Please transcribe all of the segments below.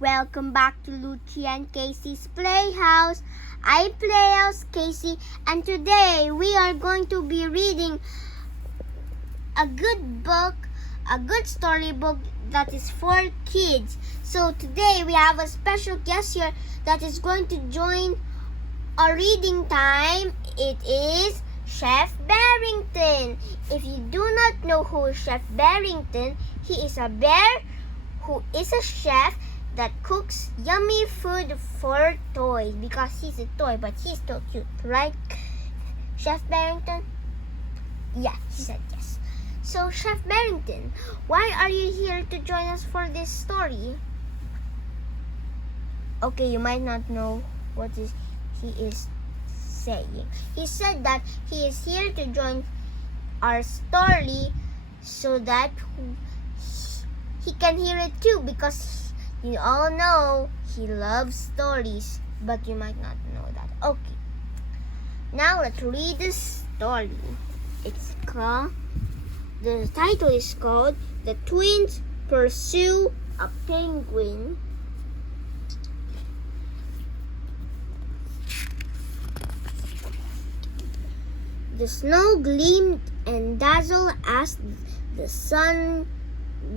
Welcome back to Lucy and Casey's Playhouse. I'm Playhouse Casey, and today we are going to be reading a good book, a good storybook that is for kids. So today we have a special guest here that is going to join our reading time. It is Chef Berrington. If you do not know who is Chef Berrington, he is a bear who is a chef that cooks yummy food for toys, because he's a toy, but he's so cute, right, Chef Berrington? Yeah, he said yes. So, Chef Berrington, why are you here to join us for this story? Okay, you might not know what he is saying. He said that he is here to join our story so that he can hear it too, because you all know he loves stories, but you might not know that. Okay, now let's read the story. The title is called The Twins Pursue a Penguin. The snow gleamed and dazzled as the sun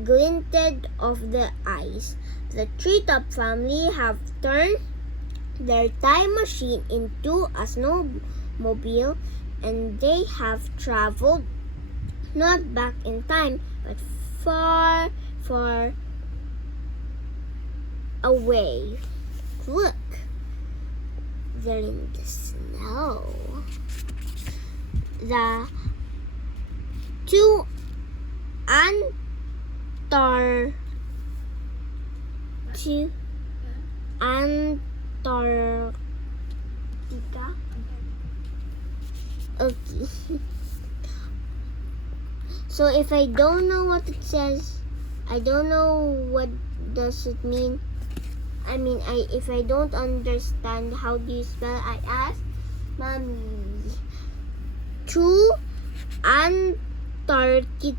glinted off the ice. The Treetop family have turned their time machine into a snowmobile, and they have traveled not back in time, but far, far away. Look, they're in the snow. The two Antarctica. Okay. So if I don't know what it says, I don't know what does it mean. If I don't understand how do you spell, I ask Mommy. To Antarctica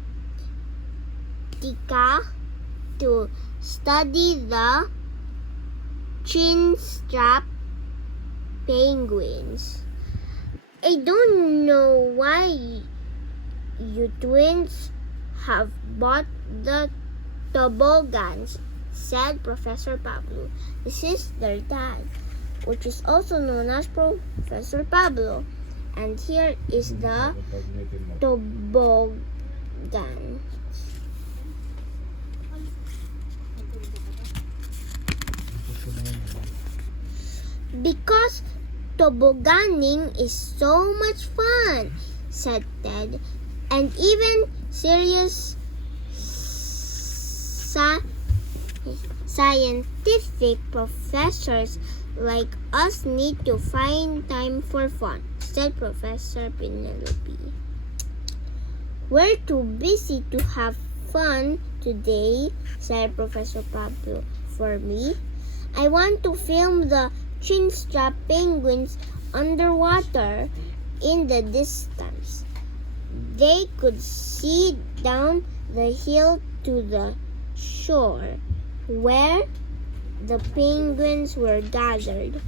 to study the chin-strap penguins. I don't know why you twins have bought the toboggans, said Professor Pablo. This is their dad, which is also known as Professor Pablo. And here is the toboggan. Because tobogganing is so much fun, said Ted, and even serious scientific professors like us need to find time for fun, said Professor Penelope. We're too busy to have fun today, said Professor Pablo. For me, I want to film the chin-strap penguins underwater in the distance. They could see down the hill to the shore where the penguins were gathered,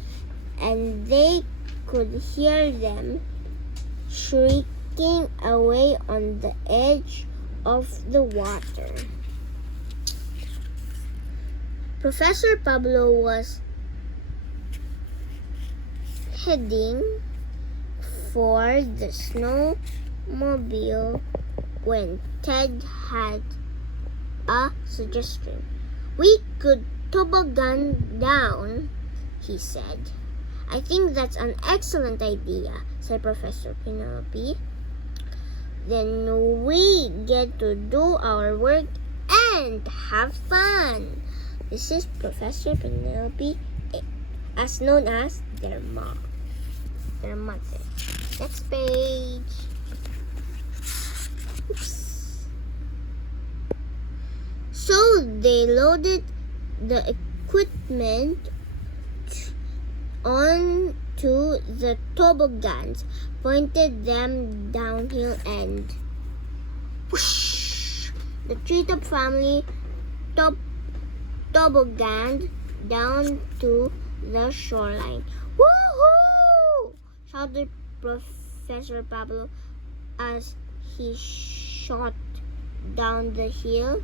and they could hear them shrieking away on the edge of the water. Professor Pablo was heading for the snowmobile when Ted had a suggestion. We could toboggan down, he said. I think that's an excellent idea, said Professor Penelope. Then we get to do our work and have fun. This is Professor Penelope, as known as their mother. Next page. Oops. So they loaded the equipment onto the toboggans, pointed them downhill, and whoosh! The Treetop family tobogganed down to the shoreline. Woohoo! Shouted Professor Pablo as he shot down the hill.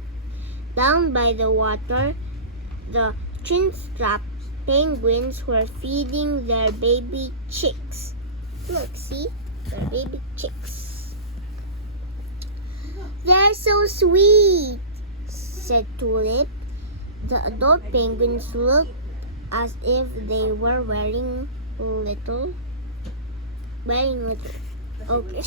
Down by the water, the chin-strapped penguins were feeding their baby chicks. Look, see? Their baby chicks. They're so sweet, said Tulip. The adult penguins looked as if they were wearing little. Okay.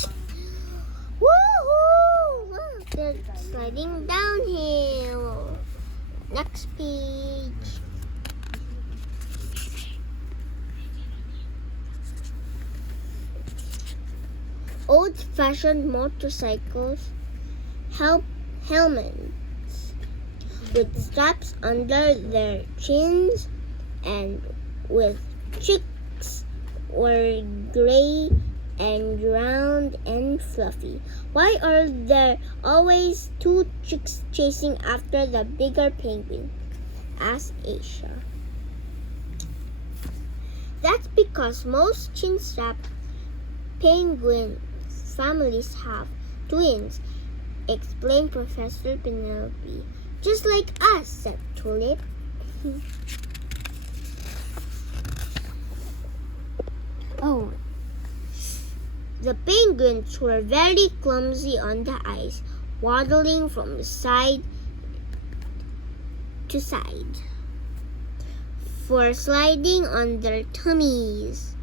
Woohoo! Look, they're sliding downhill. Next page. Old-fashioned motorcycles, helmets with straps under their chins and with chicks were gray and round and fluffy. Why are there always two chicks chasing after the bigger penguin? Asked Asia. That's because most chin-strapped penguin families have twins, explained Professor Penelope. Just like us, said Tulip. Oh. The penguins were very clumsy on the ice, waddling from side to side, for sliding on their tummies.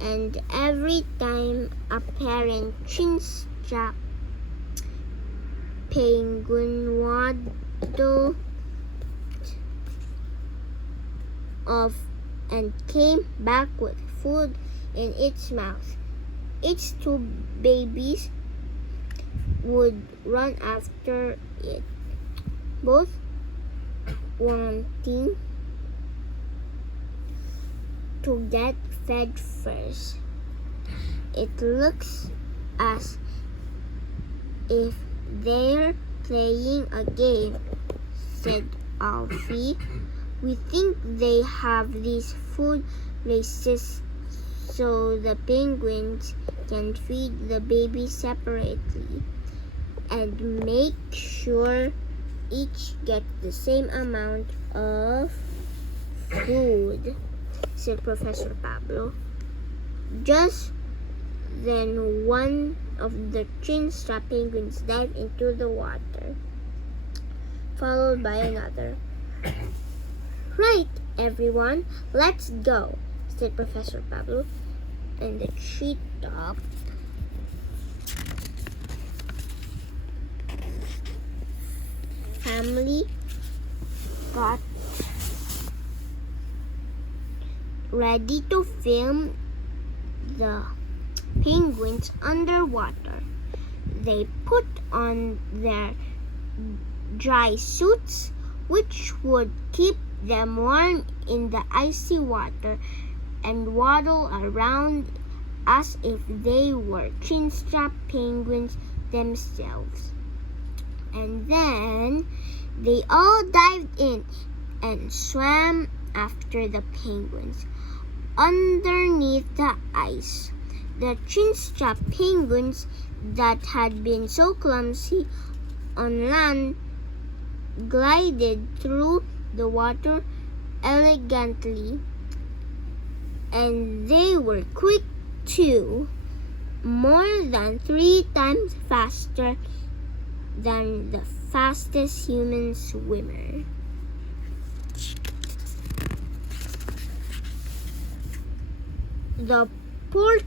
And every time a parent chin-strapped penguin waddled off and came back with food in its mouth, its two babies would run after it, both wanting to get fed first. It looks as if they're playing a game, said Alfie. We think they have these food races so the penguins can feed the babies separately and make sure each gets the same amount of food, said Professor Pablo. Just then one of the chin-strapped penguins dived into the water, followed by another. Right, everyone, let's go, said Professor Pablo, and the treetop family got ready to film the penguins underwater. They put on their dry suits, which would keep them warm in the icy water, and waddle around as if they were chin-strapped penguins themselves. And then they all dived in and swam after the penguins. Underneath the ice, the chin-strapped penguins that had been so clumsy on land glided through the water elegantly, and they were quick too, more than 3 times faster than the fastest human swimmer. The portly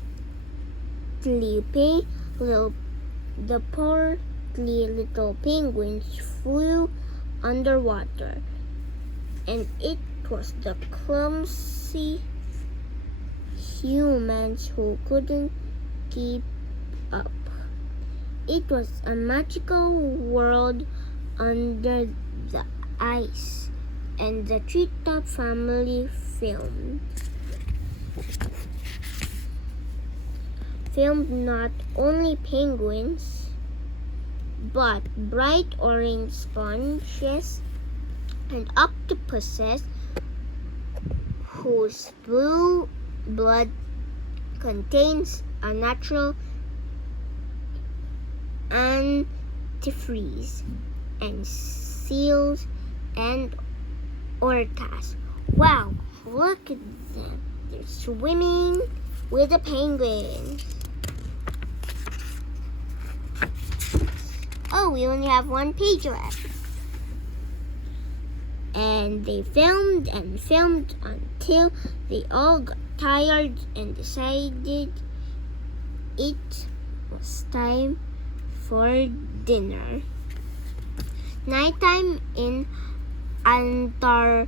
little penguins flew underwater, and it was the clumsy humans who couldn't keep up. It was a magical world under the ice, and the treetop family filmed not only penguins, but bright orange sponges and octopuses whose blue blood contains a natural antifreeze and seals and orcas. Wow, look at them. They're swimming with the penguins. Oh, we only have one page left. And they filmed and filmed until they all got tired and decided it was time for dinner. Nighttime in Antarctica.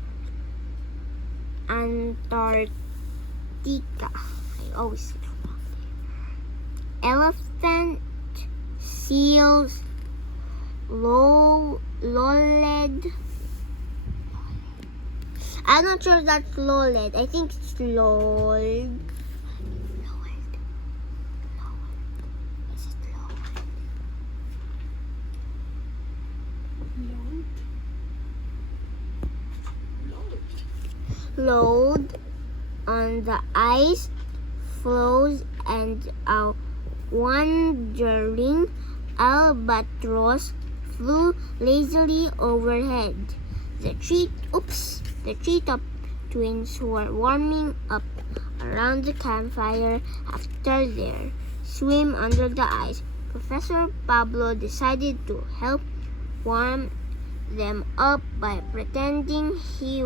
I always say it wrong. Elephant, seals, loled. I'm not sure if that's loled. I think it's lol. Load on the ice floes and a wandering albatross flew lazily overhead. The treetop twins were warming up around the campfire after their swim under the ice. Professor Pablo decided to help warm them up by pretending he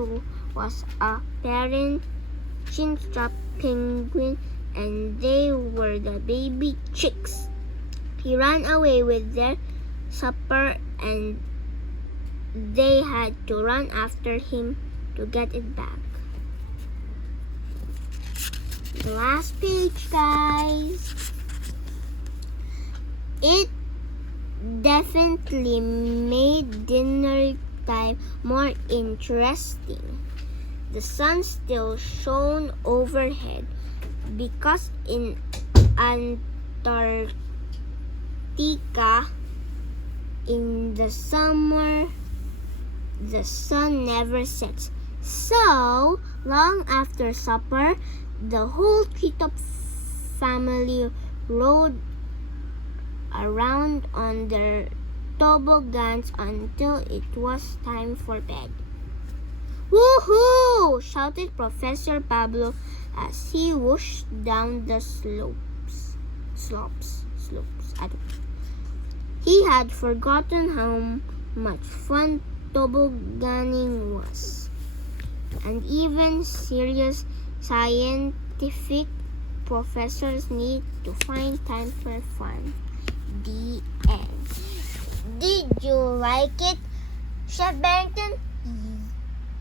was a parent chinstrap penguin and they were the baby chicks. He ran away with their supper and they had to run after him to get it back. The last page, guys. It definitely made dinner time more interesting. The sun still shone overhead because in Antarctica in the summer the sun never sets. So, long after supper, the whole treetop family rode around on their toboggans until it was time for bed. Woohoo! Shouted Professor Pablo as he whooshed down the slopes. He had forgotten how much fun tobogganing was. And even serious scientific professors need to find time for fun. The end. Did you like it, Chef Berrington?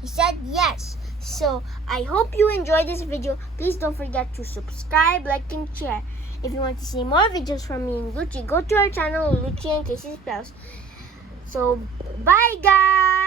He said yes. So I hope you enjoyed this video. Please don't forget to subscribe, like, and share. If you want to see more videos from me and Lucci, go to our channel, Lucci and Casey's Pals. So bye, guys.